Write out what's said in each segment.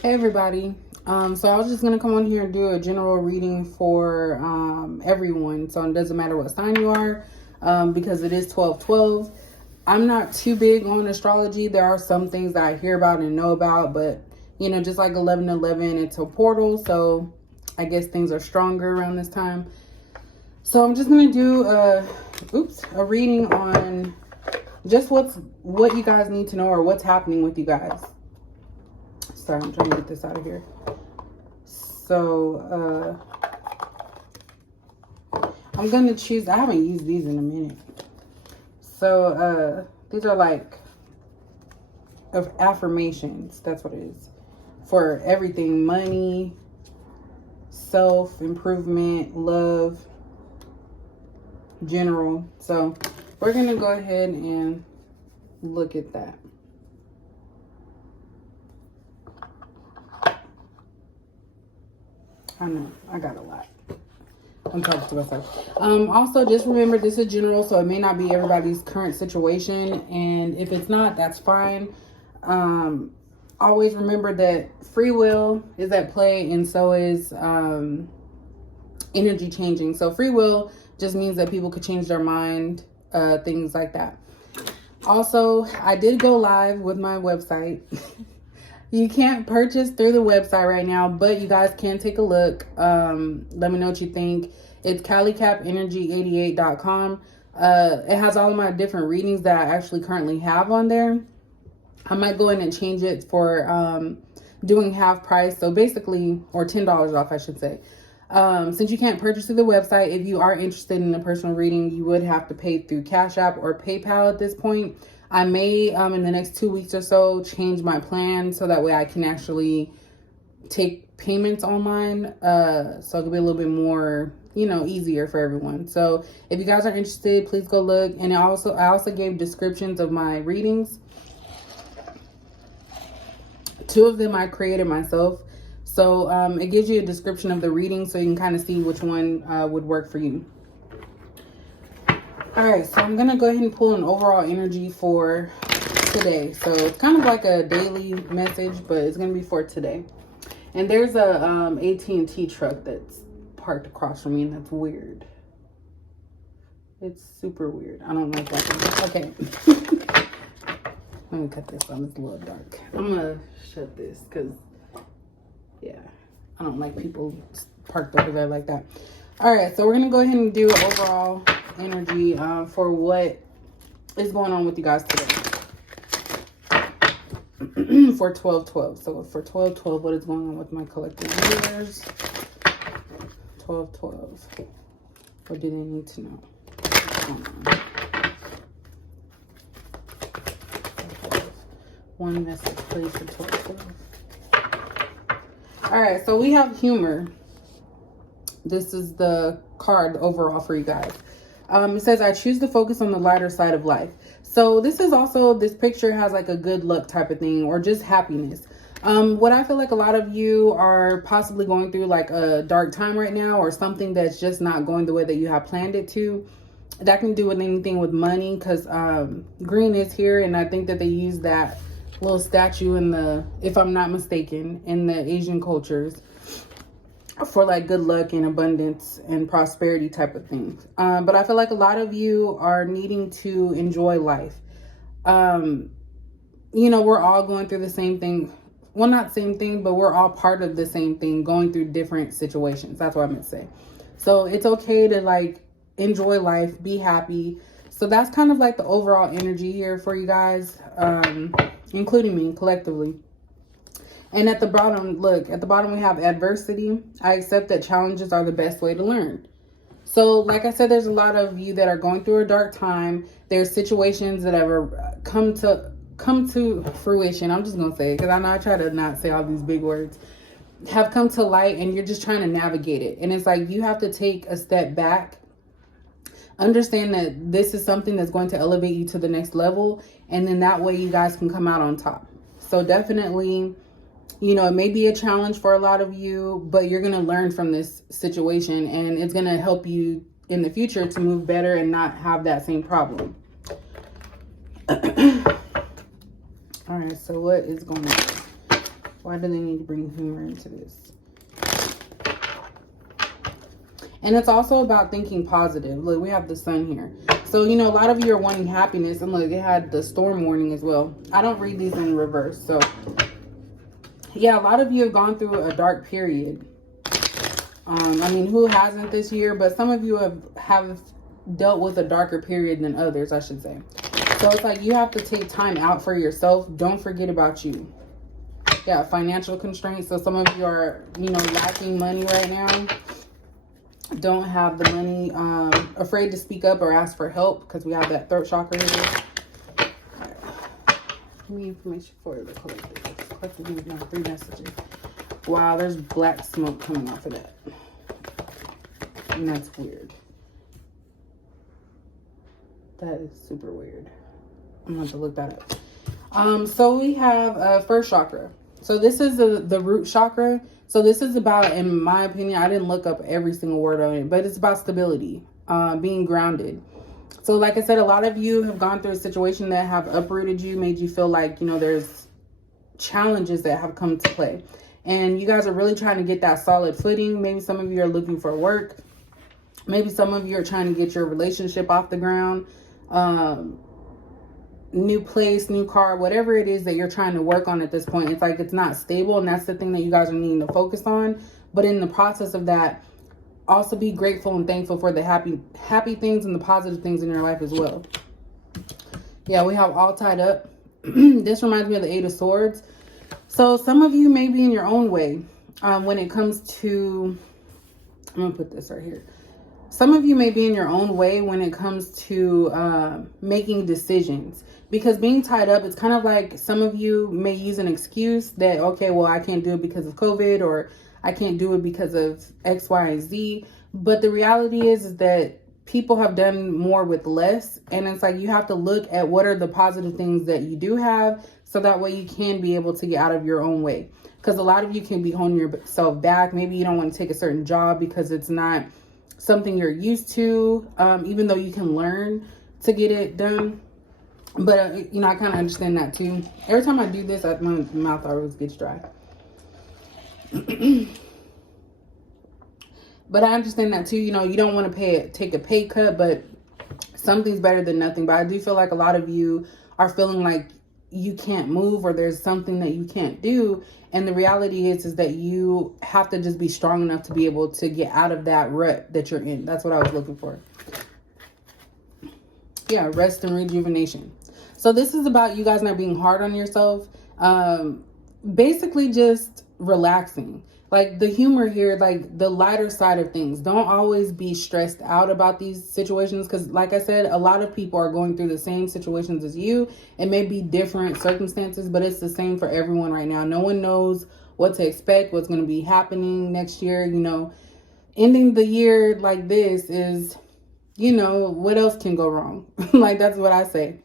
Hey everybody. So I was just gonna come on here and do a general reading for everyone. So it doesn't matter what sign you are, because it is 12/12. I'm not too big on astrology. There are some things that I hear about and know about, but just like 11/11, it's a portal. So I guess things are stronger around this time. So I'm just gonna do a reading on just what you guys need to know or what's happening with you guys. Sorry, I'm trying to get this out of here. So, I'm going to choose, I haven't used these in a minute. So, these are like of affirmations. That's what it is. For everything, money, self-improvement, love, general. So, we're going to go ahead and look at that. I know, I got a lot. I'm talking to myself. Also, just remember this is general, so it may not be everybody's current situation. And if it's not, that's fine. Always remember that free will is at play, and so is energy changing. So free will just means that people could change their mind, things like that. Also, I did go live with my website. You can't purchase through the website right now, but you guys can take a look. Let me know what you think. It's CaliCapEnergy88.com. It has all of my different readings that I actually currently have on there. I might go in and change it for doing half price. So basically, or $10 off, I should say. Since you can't purchase through the website, if you are interested in a personal reading, you would have to pay through Cash App or PayPal at this point. I may, in the next 2 weeks or so, change my plan so that way I can actually take payments online. So it'll be a little bit more, easier for everyone. So if you guys are interested, please go look. And I also gave descriptions of my readings. 2 of them I created myself. So it gives you a description of the reading so you can kind of see which one would work for you. All right, so I'm going to go ahead and pull an overall energy for today. So it's kind of like a daily message, but it's going to be for today. And there's a AT&T truck that's parked across from me, and that's weird. It's super weird. I don't like that. Okay. Let me cut this on. It's a little dark. I'm going to shut this because, yeah, I don't like people parked over there like that. All right, so we're going to go ahead and do overall energy for what is going on with you guys today. For 12/12. So for 12/12, what is going on with my collective viewers? 12/12. What do they need to know? One message, please, for 12/12. All right, so we have humor. This is the card overall for you guys. It says, I choose to focus on the lighter side of life. So this is also, this picture has like a good luck type of thing, or just happiness. What I feel like a lot of you are possibly going through like a dark time right now, or something that's just not going the way that you have planned it to. That can do with anything with money, because green is here, and I think that they use that little statue in the, if I'm not mistaken, in the Asian cultures for like good luck and abundance and prosperity type of things. But I feel like a lot of you are needing to enjoy life. We're all going through the same thing. Well, not same thing, but we're all part of the same thing, going through different situations. That's what I meant to say. So it's okay to like enjoy life, be happy. So that's kind of like the overall energy here for you guys, including me collectively. And at the bottom, look, at the bottom we have adversity. I accept that challenges are the best way to learn. So like I said, there's a lot of you that are going through a dark time. There's situations that have come to fruition. I'm just going to say it because I know I try to not say all these big words. Have come to light, and you're just trying to navigate it. And it's like you have to take a step back. Understand that this is something that's going to elevate you to the next level. And then that way you guys can come out on top. So definitely, it may be a challenge for a lot of you, but you're going to learn from this situation, and it's going to help you in the future to move better and not have that same problem. All right, so what is going on? Why do they need to bring humor into this? And it's also about thinking positive. Look, we have the sun here. So, you know, a lot of you are wanting happiness. And look, it had the storm warning as well. I don't read these in reverse. So, yeah, a lot of you have gone through a dark period. I mean, who hasn't this year? But some of you have dealt with a darker period than others, I should say. So it's like you have to take time out for yourself. Don't forget about you. Yeah, financial constraints. So some of you are, you know, lacking money right now. Don't have the money, afraid to speak up or ask for help because we have that throat chakra here. Right. Give me information for the collective. Collective needs now 3 messages. Wow, there's black smoke coming off of that. And that's weird. That is super weird. I'm going to have to look that up. So we have first chakra. So this is the root chakra. So this is about, in my opinion, I didn't look up every single word on it, but it's about stability, being grounded. So like I said, a lot of you have gone through a situation that have uprooted you, made you feel like, you know, there's challenges that have come to play. And you guys are really trying to get that solid footing. Maybe some of you are looking for work. Maybe some of you are trying to get your relationship off the ground. New place, new car, whatever it is that you're trying to work on at this point. It's like it's not stable, and that's the thing that you guys are needing to focus on. But in the process of that, also be grateful and thankful for the happy things and the positive things in your life as well. Yeah, we have all tied up. This reminds me of the 8 of Swords. So some of you may be in your own way when it comes to, I'm gonna put this right here. Some of you may be in your own way when it comes to making decisions, because being tied up, it's kind of like some of you may use an excuse that, okay, well, I can't do it because of COVID, or I can't do it because of X, Y, and Z. But the reality is that people have done more with less. And it's like you have to look at what are the positive things that you do have, so that way you can be able to get out of your own way. Because a lot of you can be holding yourself back. Maybe you don't want to take a certain job because it's not something you're used to, even though you can learn to get it done. But, you know, I kind of understand that too. Every time I do this, my mouth always gets dry. But I understand that too. You know, you don't want to take a pay cut, but something's better than nothing. But I do feel like a lot of you are feeling like you can't move, or there's something that you can't do. And the reality is that you have to just be strong enough to be able to get out of that rut that you're in. That's what I was looking for. Yeah, rest and rejuvenation. So this is about you guys not being hard on yourself. Basically just relaxing. Like the humor here, like the lighter side of things. Don't always be stressed out about these situations, because like I said, a lot of people are going through the same situations as you. It may be different circumstances, but it's the same for everyone right now. No one knows what to expect, what's going to be happening next year. You know, ending the year like this is, you know, what else can go wrong? Like, that's what I say.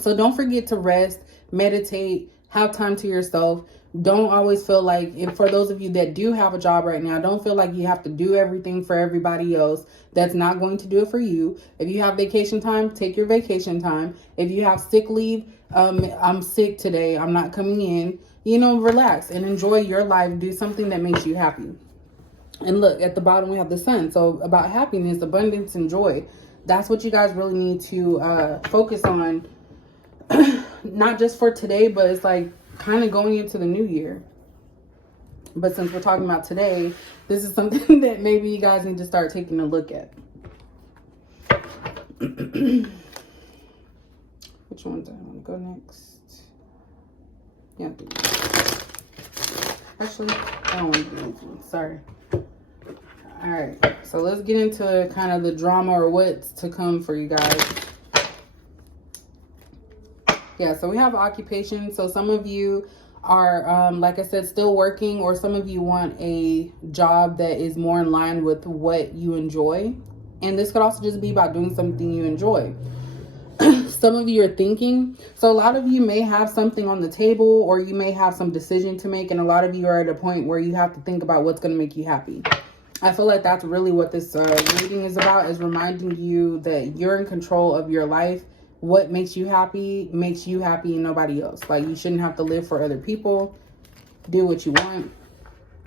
So don't forget to rest, meditate, have time to yourself. Don't always feel like, and for those of you that do have a job right now, don't feel like you have to do everything for everybody else. That's not going to do it for you. If you have vacation time, take your vacation time. If you have sick leave, I'm sick today, I'm not coming in, you know, relax and enjoy your life. Do something that makes you happy. And look, at the bottom we have the sun. So about happiness, abundance, and joy. That's what you guys really need to focus on. Not just for today, but it's like kind of going into the new year. But since we're talking about today, this is something that maybe you guys need to start taking a look at. Which ones do I want to go next? Yeah, actually, I don't want to do these ones. Sorry. All right, so let's get into kind of the drama or what's to come for you guys. Yeah, so we have occupation. So some of you are, like I said, still working, or some of you want a job that is more in line with what you enjoy. And this could also just be about doing something you enjoy. Some of you are thinking. So a lot of you may have something on the table, or you may have some decision to make. And a lot of you are at a point where you have to think about what's going to make you happy. I feel like that's really what this reading is about, is reminding you that you're in control of your life. What makes you happy and nobody else. Like, you shouldn't have to live for other people. do what you want.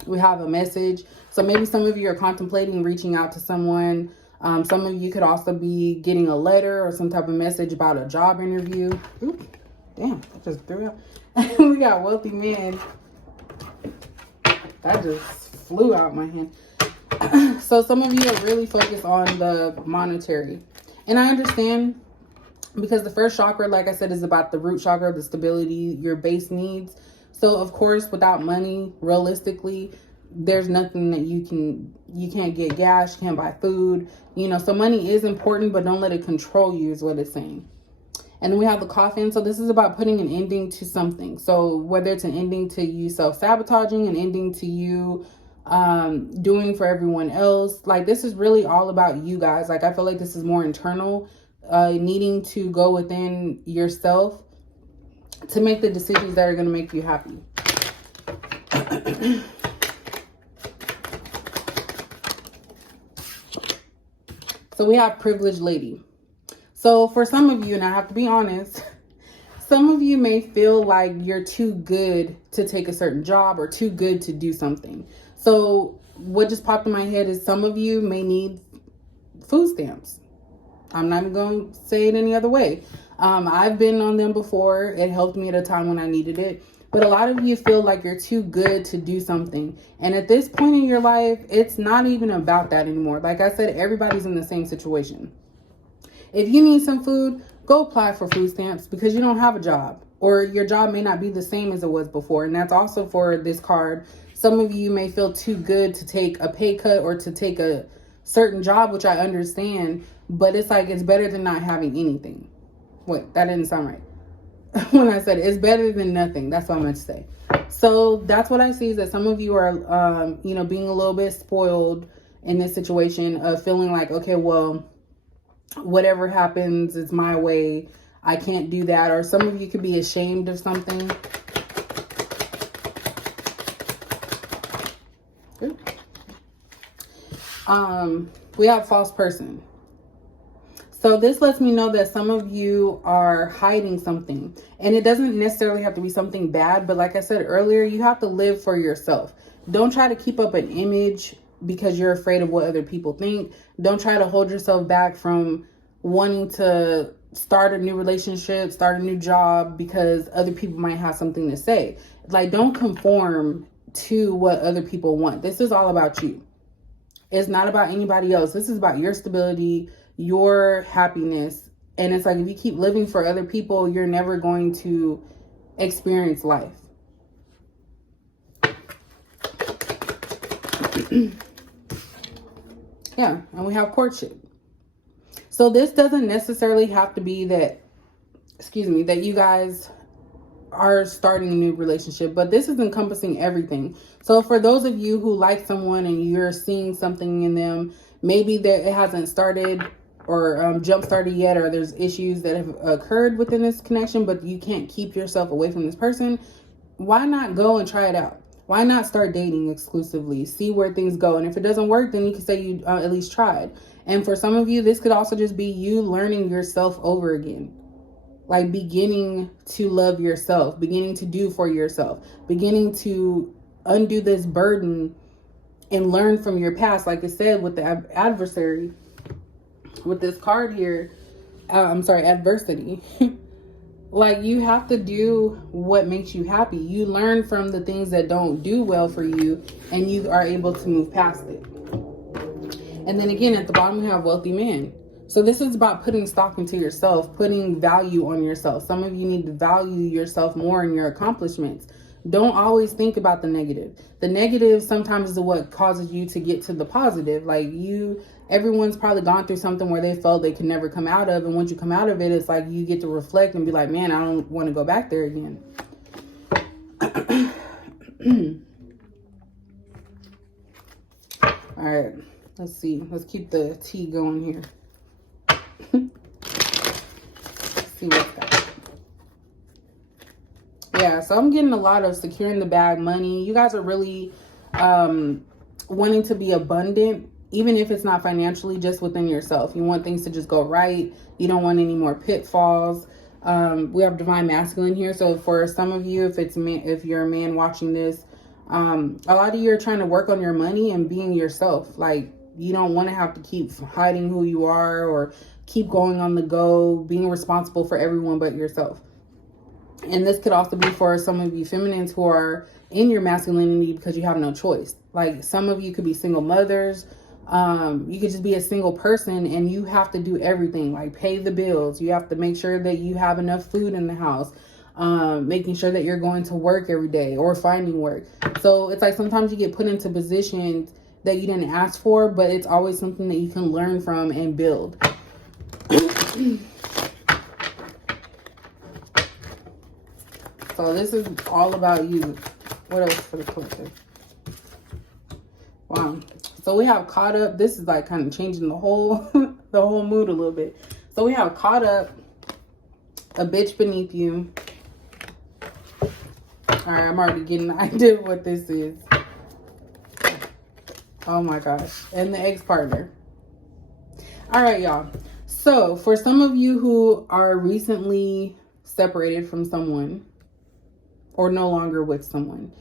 We have a message. So maybe some of you are contemplating reaching out to someone. Some of you could also be getting a letter or some type of message about a job interview. Ooh, damn, I just threw out. We got wealthy men. That just flew out my hand. So some of you are really focused on the monetary. And I understand, because the first chakra, like I said, is about the root chakra, the stability, your base needs. So of course, without money, realistically, there's nothing that you can't get gas, you can't buy food, so money is important, but don't let it control you is what it's saying. And then we have the coffin. So this is about putting an ending to something. So whether it's an ending to you self-sabotaging, an ending to you doing for everyone else, like this is really all about you guys. Like I feel like this is more internal, needing to go within yourself to make the decisions that are going to make you happy. So we have privileged lady. So for some of you, and I have to be honest, some of you may feel like you're too good to take a certain job or too good to do something. So what just popped in my head is some of you may need food stamps. I'm not even going to say it any other way. I've been on them before. It helped me at a time when I needed it. But a lot of you feel like you're too good to do something. And at this point in your life, it's not even about that anymore. Like I said, everybody's in the same situation. If you need some food, go apply for food stamps because you don't have a job. Or your job may not be the same as it was before. And that's also for this card. Some of you may feel too good to take a pay cut or to take a certain job, which I understand. But it's like it's better than not having anything. Wait, that didn't sound right. When I said it's better than nothing, that's what I meant to say. So that's what I see, is that some of you are, being a little bit spoiled in this situation of feeling like, okay, well, whatever happens is my way. I can't do that. Or some of you could be ashamed of something. We have false person. So this lets me know that some of you are hiding something, and it doesn't necessarily have to be something bad. But like I said earlier, you have to live for yourself. Don't try to keep up an image because you're afraid of what other people think. Don't try to hold yourself back from wanting to start a new relationship, start a new job because other people might have something to say. Like, don't conform to what other people want. This is all about you. It's not about anybody else. This is about your stability, your happiness. And it's like, if you keep living for other people, you're never going to experience life. Yeah, and we have courtship. So this doesn't necessarily have to be that you guys are starting a new relationship, but this is encompassing everything. So for those of you who like someone and you're seeing something in them, maybe that it hasn't started or jump started yet, or there's issues that have occurred within this connection, but you can't keep yourself away from this person. Why not go and try it out? Why not start dating exclusively? See where things go. And if it doesn't work, then you can say you at least tried. And for some of you, this could also just be you learning yourself over again. Like beginning to love yourself, beginning to do for yourself, beginning to undo this burden and learn from your past. Like I said, with the adversary, with this card here, adversity. Like, you have to do what makes you happy. You learn from the things that don't do well for you, and you are able to move past it. And then again, at the bottom, we have wealthy man. So this is about putting stock into yourself, putting value on yourself. Some of you need to value yourself more in your accomplishments. Don't always think about the negative. The negative sometimes is what causes you to get to the positive. Like everyone's probably gone through something where they felt they could never come out of. And once you come out of it, it's like you get to reflect and be like, man, I don't want to go back there again. All right, let's see. Let's keep the tea going here. See what's got. Yeah, so I'm getting a lot of securing the bag money. You guys are really wanting to be abundant, even if it's not financially, just within yourself. You want things to just go right. You don't want any more pitfalls. We have divine masculine here. So for some of you, if you're a man watching this, a lot of you are trying to work on your money and being yourself. Like, you don't want to have to keep hiding who you are or keep going on the go, being responsible for everyone but yourself. And this could also be for some of you feminines who are in your masculinity because you have no choice. Like, some of you could be single mothers. You could just be a single person and you have to do everything, like pay the bills. You have to make sure that you have enough food in the house, making sure that you're going to work every day or finding work. So it's like sometimes you get put into positions that you didn't ask for, but it's always something that you can learn from and build. So this is all about you. What else for the collective? Wow. So we have caught up. This is like kind of changing the whole the whole mood a little bit. So we have caught up, a bitch beneath you. All right, I'm already getting the idea of what this is. Oh my gosh. And the ex-partner. All right, y'all. So for some of you who are recently separated from someone or no longer with someone,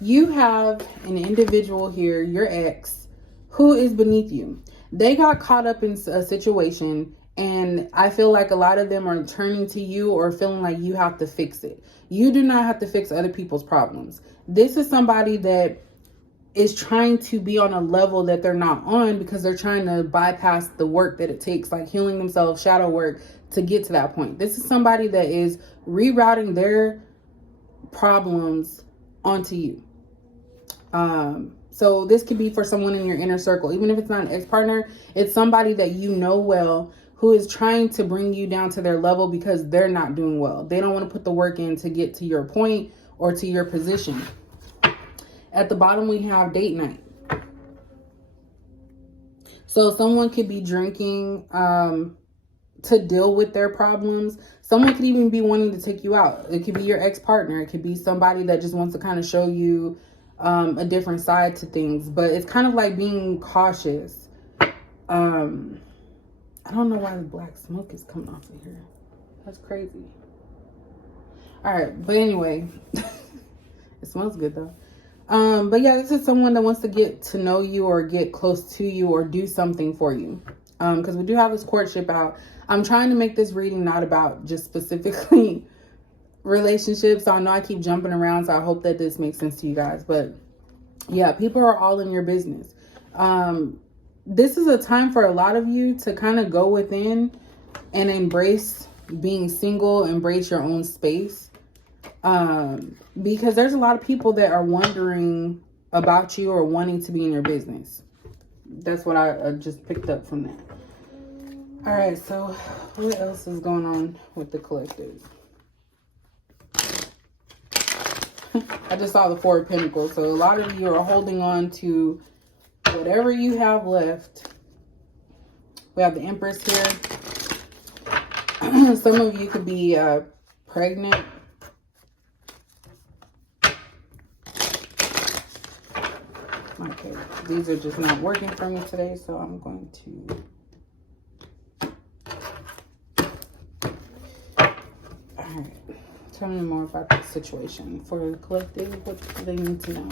you have an individual here, your ex, who is beneath you. They got caught up in a situation, and I feel like a lot of them are turning to you or feeling like you have to fix it. You do not have to fix other people's problems. This is somebody that is trying to be on a level that they're not on because they're trying to bypass the work that it takes, like healing themselves, shadow work, to get to that point. This is somebody that is rerouting their problems onto you. So this could be for someone in your inner circle. Even if it's not an ex-partner, it's somebody that you know well who is trying to bring you down to their level because they're not doing well. They don't want to put the work in to get to your point or to your position. At the bottom, we have date night. So someone could be drinking to deal with their problems. Someone could even be wanting to take you out. It could be your ex-partner. It could be somebody that just wants to kind of show you a different side to things. But it's kind of like being cautious. I don't know why the black smoke is coming off of here. That's crazy. All right, but anyway, it smells good though. But yeah, this is someone that wants to get to know you or get close to you or do something for you. Because we do have this courtship out. I'm trying to make this reading not about just specifically relationships. So I know I keep jumping around, so I hope that this makes sense to you guys. But yeah, people are all in your business. This is a time for a lot of you to kind of go within and embrace being single, embrace your own space. Because there's a lot of people that are wondering about you or wanting to be in your business. That's what I just picked up from that. All right, so what else is going on with the collective? I just saw the Four of Pentacles. So a lot of you are holding on to whatever you have left. We have the Empress here. Some of you could be pregnant. Okay, these are just not working for me today, so I'm going to... Alright, tell me more about the situation. For the collective, what do they need to know?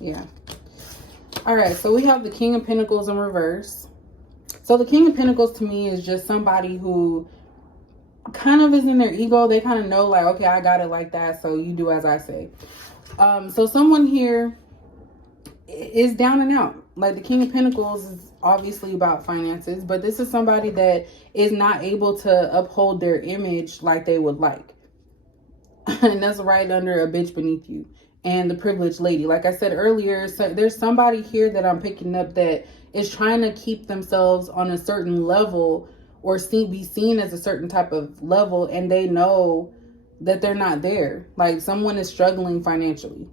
Yeah. Alright, so we have the King of Pentacles in reverse. So the King of Pentacles to me is just somebody who kind of is in their ego. They kind of know like, okay, I got it like that, so you do as I say. So someone here is down and out. Like the King of Pentacles is obviously about finances, but this is somebody that is not able to uphold their image like they would like. And that's right under a bitch beneath you and the privileged lady. Like I said earlier, so there's somebody here that I'm picking up that is trying to keep themselves on a certain level or be seen as a certain type of level, and they know that they're not there. Like someone is struggling financially.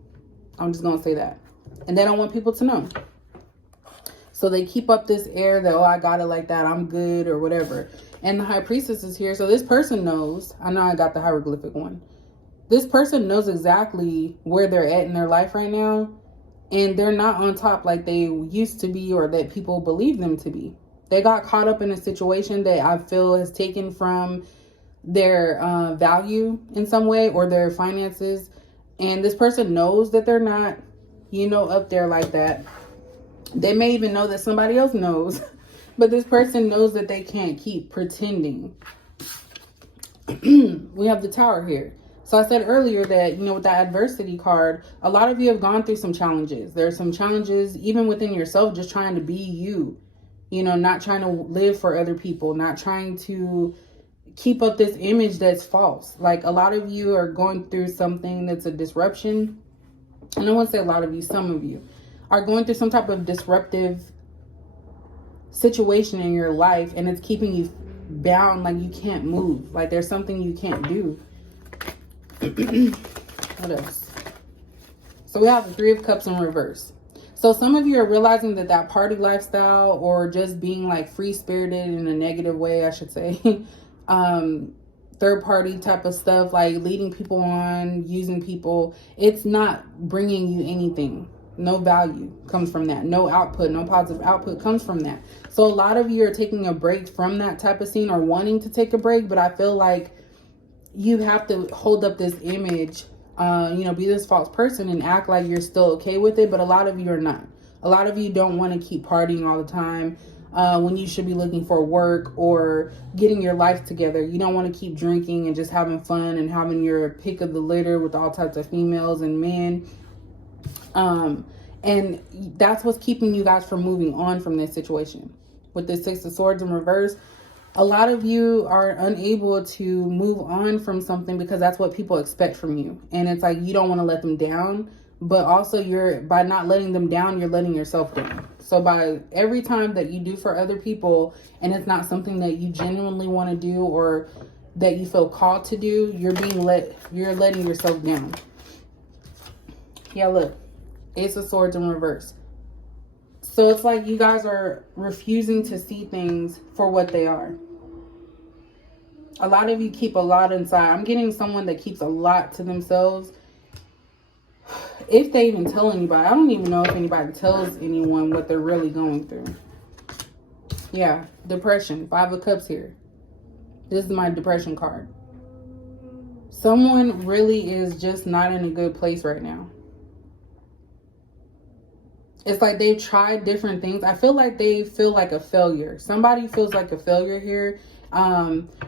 I'm just gonna say that. And they don't want people to know. So they keep up this air that, oh, I got it like that, I'm good or whatever. And the High Priestess is here. So this person knows. I know I got the hieroglyphic one. This person knows exactly where they're at in their life right now. And they're not on top like they used to be or that people believe them to be. They got caught up in a situation that I feel has taken from their value in some way, or their finances. And this person knows that they're not, up there like that. They may even know that somebody else knows. But this person knows that they can't keep pretending. We have the Tower here. So I said earlier that, with that adversity card, a lot of you have gone through some challenges. There's some challenges even within yourself, just trying to be you, not trying to live for other people, not trying to keep up this image that's false. Like, a lot of you are going through something that's a disruption. And I won't say a lot of you, some of you are going through some type of disruptive situation in your life, and it's keeping you bound, like you can't move, like there's something you can't do. What else? So we have the Three of Cups in reverse. So some of you are realizing that party lifestyle, or just being like free-spirited in a negative way, I should say, third party type of stuff, like leading people on, using people, it's not bringing you anything. No value comes from that. No output, no positive output comes from that. So a lot of you are taking a break from that type of scene, or wanting to take a break. But I feel like you have to hold up this image, be this false person and act like you're still okay with it. But a lot of you are not. A lot of you don't want to keep partying all the time when you should be looking for work or getting your life together. You don't want to keep drinking and just having fun and having your pick of the litter with all types of females and men. And that's what's keeping you guys from moving on from this situation. With the Six of Swords in reverse, a lot of you are unable to move on from something because that's what people expect from you. And it's like, you don't want to let them down, but also by not letting them down, you're letting yourself down. So by every time that you do for other people, and it's not something that you genuinely want to do, or that you feel called to do, you're letting yourself down. Yeah, look. Ace of Swords in reverse. So it's like you guys are refusing to see things for what they are. A lot of you keep a lot inside. I'm getting someone that keeps a lot to themselves. If they even tell anybody. I don't even know if anybody tells anyone what they're really going through. Yeah, depression. Five of Cups here. This is my depression card. Someone really is just not in a good place right now. It's like they've tried different things. I feel like they feel like a failure. Somebody feels like a failure here.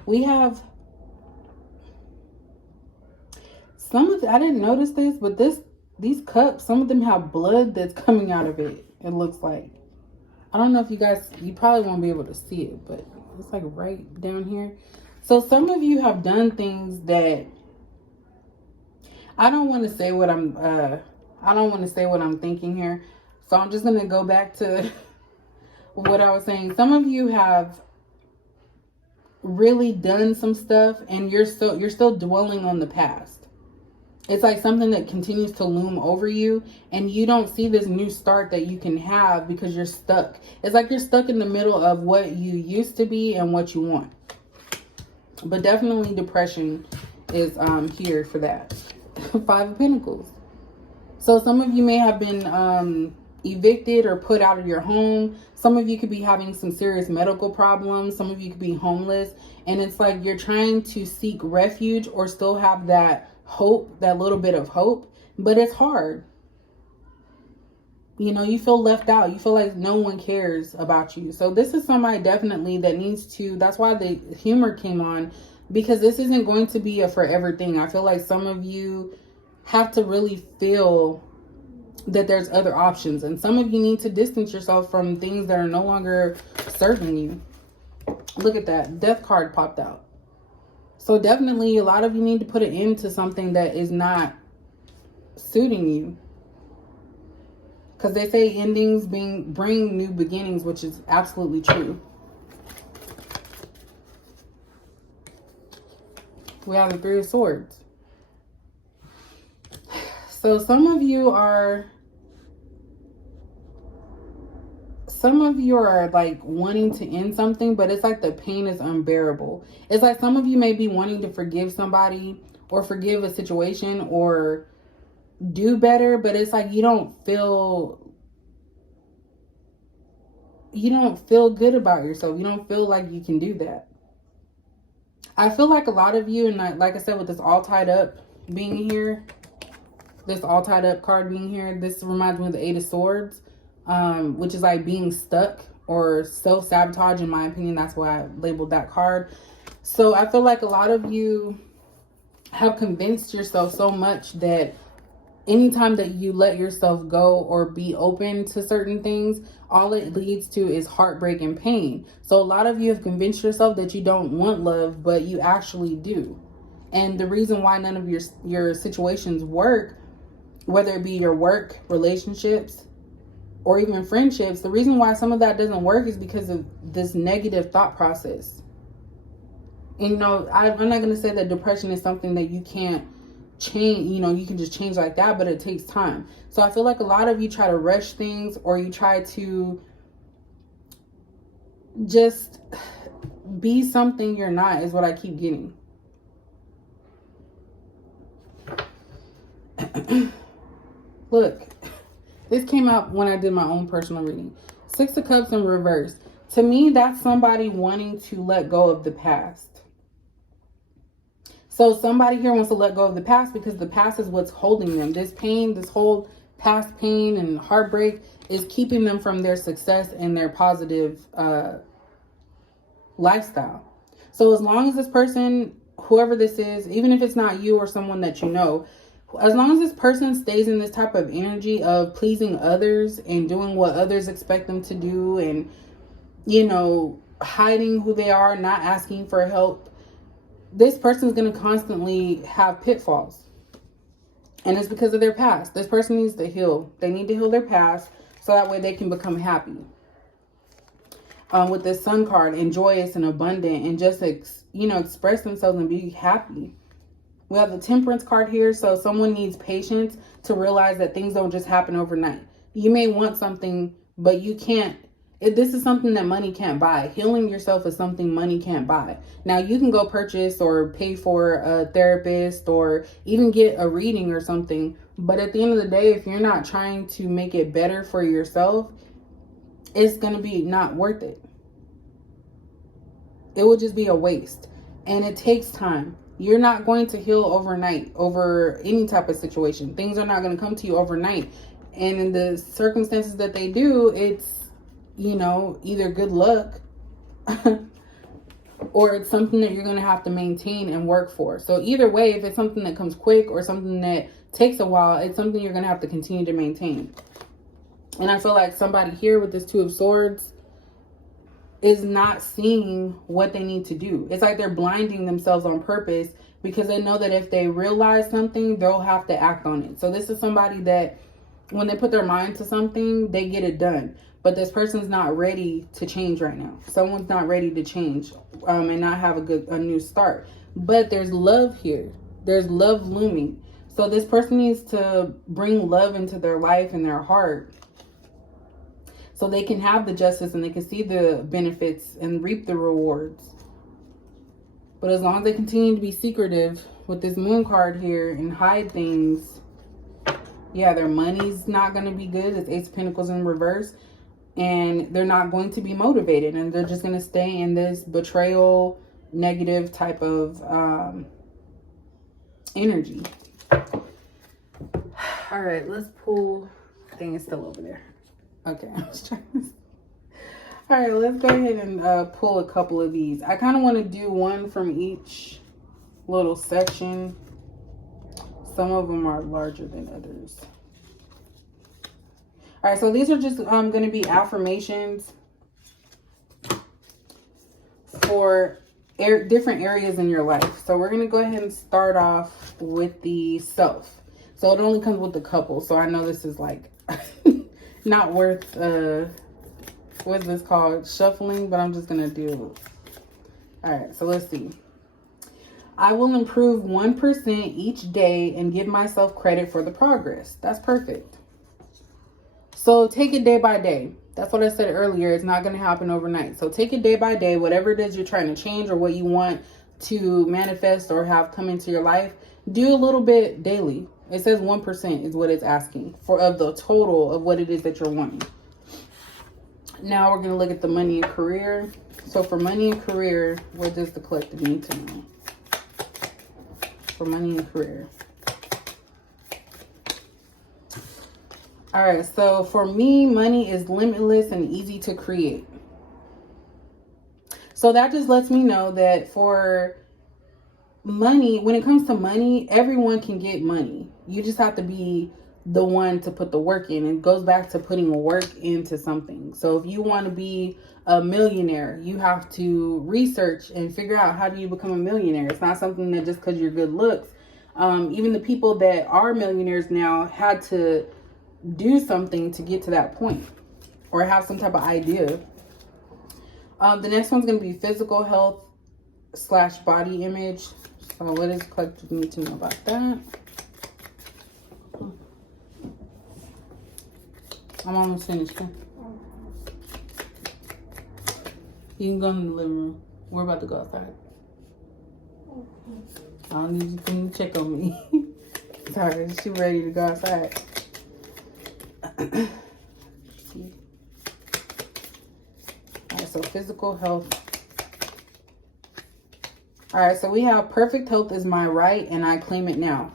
We have I didn't notice this, but these cups, some of them have blood that's coming out of it. It looks like. I don't know if you probably won't be able to see it, but it's like right down here. So some of you have done things that I don't want to say what I'm thinking here. So I'm just going to go back to what I was saying. Some of you have really done some stuff, and you're still dwelling on the past. It's like something that continues to loom over you, and you don't see this new start that you can have because you're stuck. It's like you're stuck in the middle of what you used to be and what you want. But definitely depression is here for that. Five of Pentacles. So some of you may have been evicted or put out of your home. Some of you could be having some serious medical problems. Some of you could be homeless. And it's like you're trying to seek refuge or still have that hope, that little bit of hope. But it's hard. You feel left out. You feel like no one cares about you. So this is somebody definitely that needs to, that's why the humor came on, because this isn't going to be a forever thing. I feel like some of you have to really feel that there's other options, and some of you need to distance yourself from things that are no longer serving you. Look at that. Death card popped out. So definitely a lot of you need to put an end to something that is not suiting you. Because they say endings bring new beginnings, which is absolutely true. We have the Three of Swords. So some of you are like wanting to end something, but it's like the pain is unbearable. It's like some of you may be wanting to forgive somebody or forgive a situation or do better, but it's like you don't feel you don't feel good about yourself. You don't feel like you can do that. I feel like a lot of you, and like I said, with this all tied up being here, this all tied up card being here, this reminds me of the Eight of Swords, which is like being stuck or self-sabotage. In my opinion, that's why I labeled that card. So I feel like a lot of you have convinced yourself so much that anytime that you let yourself go or be open to certain things, all it leads to is heartbreak and pain. So a lot of you have convinced yourself that you don't want love, but you actually do. And the reason why none of your situations work, whether it be your work, relationships, or even friendships, the reason why some of that doesn't work is because of this negative thought process. And, you know, I'm not going to say that depression is something that you can't change, you know, you can just change like that, but it takes time. So I feel like a lot of you try to rush things, or you try to just be something you're not, is what I keep getting. Look, this came out when I did my own personal reading. Six of Cups in reverse. To me, that's somebody wanting to let go of the past. So somebody here wants to let go of the past because the past is what's holding them. This pain, this whole past pain and heartbreak is keeping them from their success and their positive lifestyle. So as long as this person, whoever this is, even if it's not you or someone that you know, as long as this person stays in this type of energy of pleasing others and doing what others expect them to do, and, you know, hiding who they are, not asking for help, this person is going to constantly have pitfalls. And it's because of their past. This person needs to heal. They need to heal their past so that way they can become happy. With this Sun card, and joyous and abundant, and just, express themselves and be happy. We have the Temperance card here. So someone needs patience to realize that things don't just happen overnight. You may want something, but you can't. This is something that money can't buy. Healing yourself is something money can't buy. Now, you can go purchase or pay for a therapist or even get a reading or something. But at the end of the day, if you're not trying to make it better for yourself, it's going to be not worth it. It will just be a waste. And it takes time. You're not going to heal overnight over any type of situation. Things are not going to come to you overnight. And in the circumstances that they do, it's, either good luck or it's something that you're going to have to maintain and work for. So either way, if it's something that comes quick or something that takes a while, it's something you're going to have to continue to maintain. And I feel like somebody here with this Two of Swords is not seeing what they need to do. It's like they're blinding themselves on purpose because they know that if they realize something, they'll have to act on it. So this is somebody that when they put their mind to something, they get it done. But this person's not ready to change right now. Someone's not ready to change and not have a new start. But there's love here. There's love looming. So this person needs to bring love into their life and their heart so they can have the justice and they can see the benefits and reap the rewards. But as long as they continue to be secretive with this Moon card here and hide things, yeah, their money's not going to be good. It's Ace of Pentacles in reverse. And they're not going to be motivated. And they're just going to stay in this betrayal, negative type of energy. All right, let's pull. I think it's still over there. Okay, I was trying to. All right, let's go ahead and pull a couple of these. I kind of want to do one from each little section. Some of them are larger than others. All right, so these are just going to be affirmations for different areas in your life. So we're going to go ahead and start off with the self. So it only comes with the couple. So I know this is like not worth, what's this called? Shuffling, but I'm just going to do. All right, so let's see. I will improve 1% each day and give myself credit for the progress. That's perfect. So take it day by day. That's what I said earlier. It's not going to happen overnight. So take it day by day, whatever it is you're trying to change or what you want to manifest or have come into your life. Do a little bit daily. It says 1% is what it's asking for of the total of what it is that you're wanting. Now we're going to look at the money and career. So for money and career, what does the collective need to know? For money and career. All right, so for me, money is limitless and easy to create. So that just lets me know that for money, when it comes to money, everyone can get money. You just have to be the one to put the work in. It goes back to putting work into something. So if you want to be a millionaire, you have to research and figure out, how do you become a millionaire? It's not something that just because you're good looks. Even the people that are millionaires now had to do something to get to that point, or have some type of idea. The next one's going to be physical health / body image. So what does collective need to know about that? I'm almost finished. You can go in the living room. We're about to go outside. I don't need you to come check on me. Sorry, she ready to go outside. Alright, so physical health. Alright, so we have perfect health is my right and I claim it now.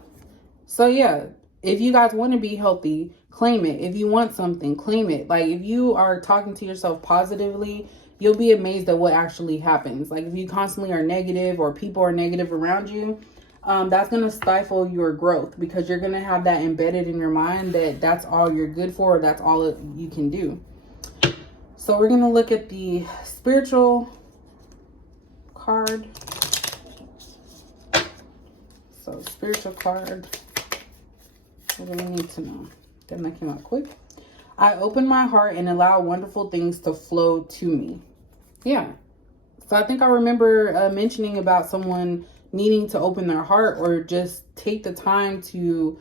So yeah, if you guys want to be healthy, claim it. If you want something, claim it. Like, if you are talking to yourself positively, you'll be amazed at what actually happens. Like, if you constantly are negative, or people are negative around you, that's going to stifle your growth, because you're going to have that embedded in your mind that that's all you're good for, or that's all you can do. So we're going to look at the spiritual card. So spiritual card. What do we need to know? Then that came out quick. I open my heart and allow wonderful things to flow to me. Yeah. So I think I remember mentioning about someone needing to open their heart, or just take the time to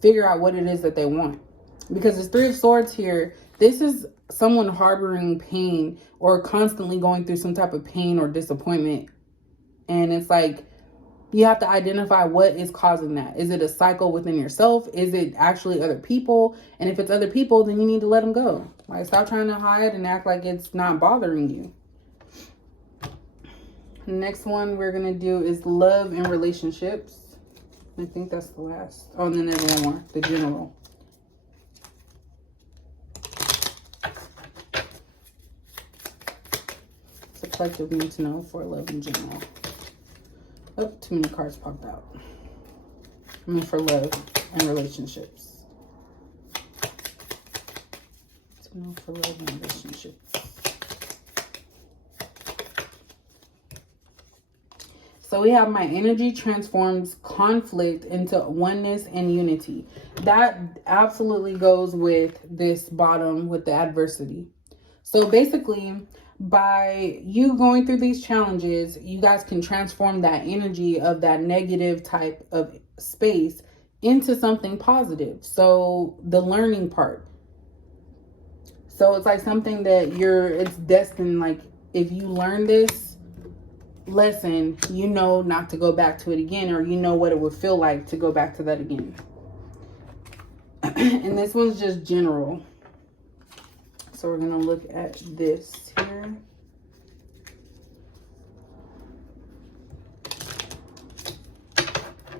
figure out what it is that they want. Because there's 3 of Swords here. This is someone harboring pain, or constantly going through some type of pain or disappointment. And it's like, you have to identify what is causing that. Is it a cycle within yourself? Is it actually other people? And if it's other people, then you need to let them go. Like, stop trying to hide and act like it's not bothering you. The next one we're going to do is love and relationships. I think that's the last. Oh, and then there's one more. The general. It's a collective need to know for love in general. Oh, too many cards popped out. I mean, for love and relationships. To know for love and relationships. So we have my energy transforms conflict into oneness and unity. That absolutely goes with this bottom, with the adversity. So basically, by you going through these challenges, you guys can transform that energy of that negative type of space into something positive. So the learning part. So it's like something that it's destined, like, if you learn this lesson, you know not to go back to it again, or you know what it would feel like to go back to that again. And this one's just general. So we're going to look at this here.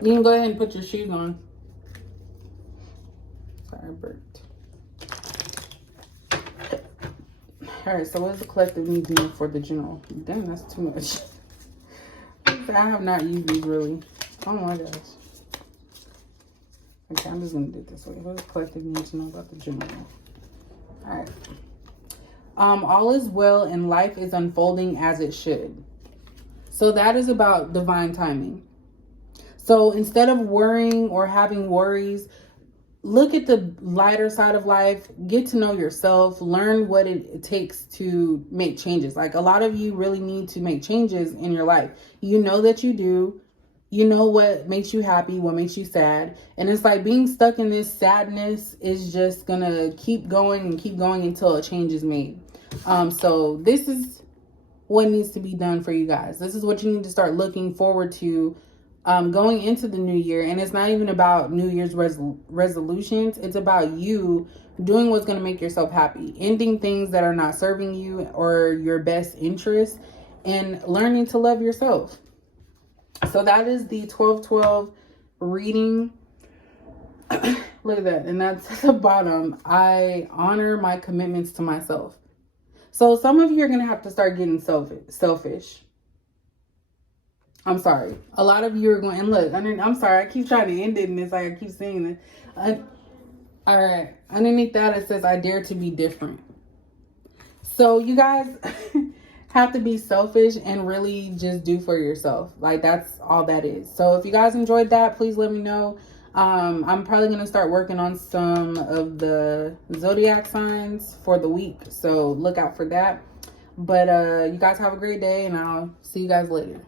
You can go ahead and put your shoes on. Sorry, I burped. Alright, so what does the collective need to know for the general? Damn, that's too much. I have not used these really. Oh my gosh. Okay, I'm just going to do it this way. What does the collective need to know about the general? Alright. All is well and life is unfolding as it should. So that is about divine timing. So instead of worrying or having worries, look at the lighter side of life, get to know yourself, learn what it takes to make changes. Like, a lot of you really need to make changes in your life. You know that you do. You know what makes you happy, what makes you sad. And it's like being stuck in this sadness is just going to keep going until a change is made. So this is what needs to be done for you guys. This is what you need to start looking forward to going into the new year. And it's not even about New Year's resolutions. It's about you doing what's going to make yourself happy, ending things that are not serving you or your best interest, and learning to love yourself. So that is the 12/12 reading. Look at that. And that's at the bottom. I honor my commitments to myself. So some of you are going to have to start getting selfish. I'm sorry. A lot of you are going, and look, I'm sorry. I keep trying to end it, and it's like I keep saying it. All right. Underneath that, it says, I dare to be different. So you guys have to be selfish and really just do for yourself. Like, that's all that is. So if you guys enjoyed that, please let me know. I'm probably going to start working on some of the zodiac signs for the week. So look out for that. But you guys have a great day, and I'll see you guys later.